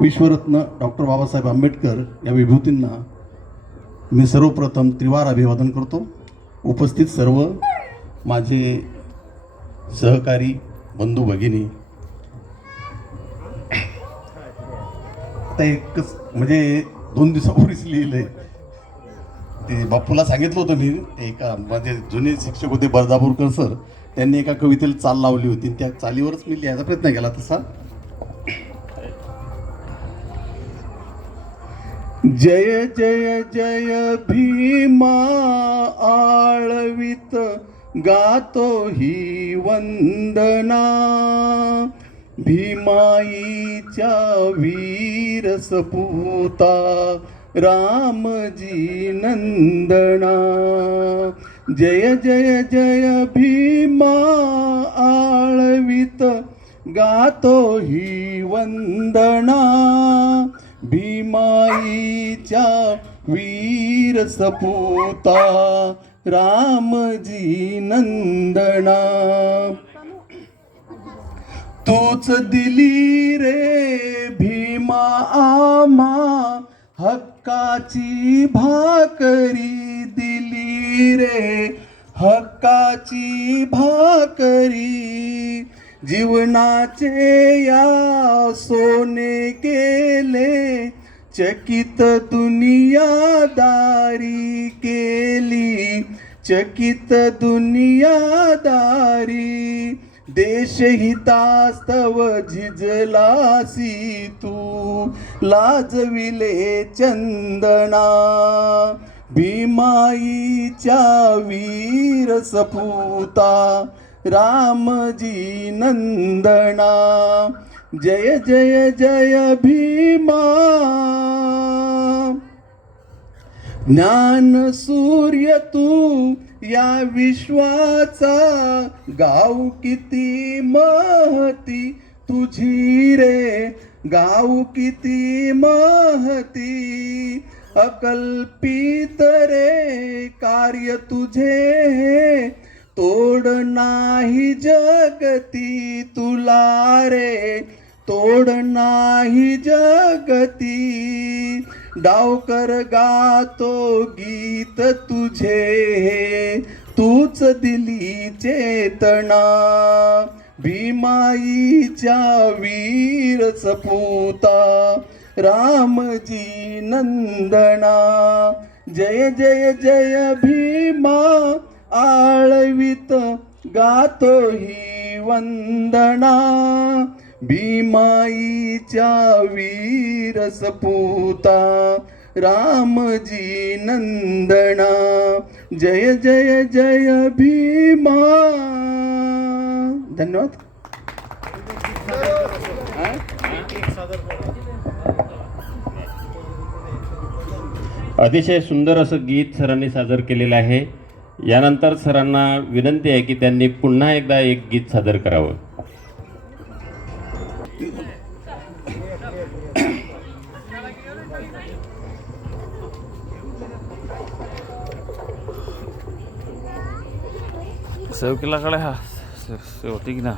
विश्वरत्न doctor Babasaheb Ambedkar या विभूतींना मी सर्वप्रथम त्रिवार अभिवादन करतो. उपस्थित सर्व माझे सहकारी बंधू भगिनी, आता एकच म्हणजे 2 दिवसापूर्वीच लिहिलंय ते बापूला सांगितलं होतं मी. एका माझे जुने शिक्षक होते बर्दापूरकर सर, त्यांनी एका कवितेला चाल लावली होती, त्या चालीवरच मी लिहायचा प्रयत्न केला तसा. जय जय जय भीमा आळवित गातो ही वंदना, भीमाईच्या वीर सपूता रामजी नंदना. जय जय जय भीमा आळवित गातो ही वंदना, भीमाईच्या वीर सपूता रामजी नंदना. तूच दिली रे भीमा आम्हा हक्काची भाकरी, दिली रे हक्काची भाकरी. जीवनाचे या सोने केले, चकित दुनियादारी केली, चकित दुनियादारी. देशहितास्तव झिजलासी तू, लाजविले चंदना, भीमाईच्या वीर सपूता रामजी नंदना. जय जय जय भीमा. ज्ञान सूर्य तू या विश्वाचा, गाव किती महती तुझी रे, गाव किती महती. अकल्पित रे कार्य तुझे, तोड नाही जगती तुला रे, तोड नाही जगती. डावकर गातो गीत तुझे, तूच दिली चेतना, भीमाईच्या वीर सपूता रामजी नंदना. जय जय जय भीमा आळवित गातो ही वंदना, भीमाईच्या वीर सपूता रामजी नंदना. जय जय जय भीमा. धन्यवाद. अतिशय सुंदर असं गीत सरांनी सादर केलेलं आहे. यानंतर सरांना विनंती आहे की त्यांनी पुन्हा एकदा एक गीत सादर करावं. सेव केला कडे हा होती की ना.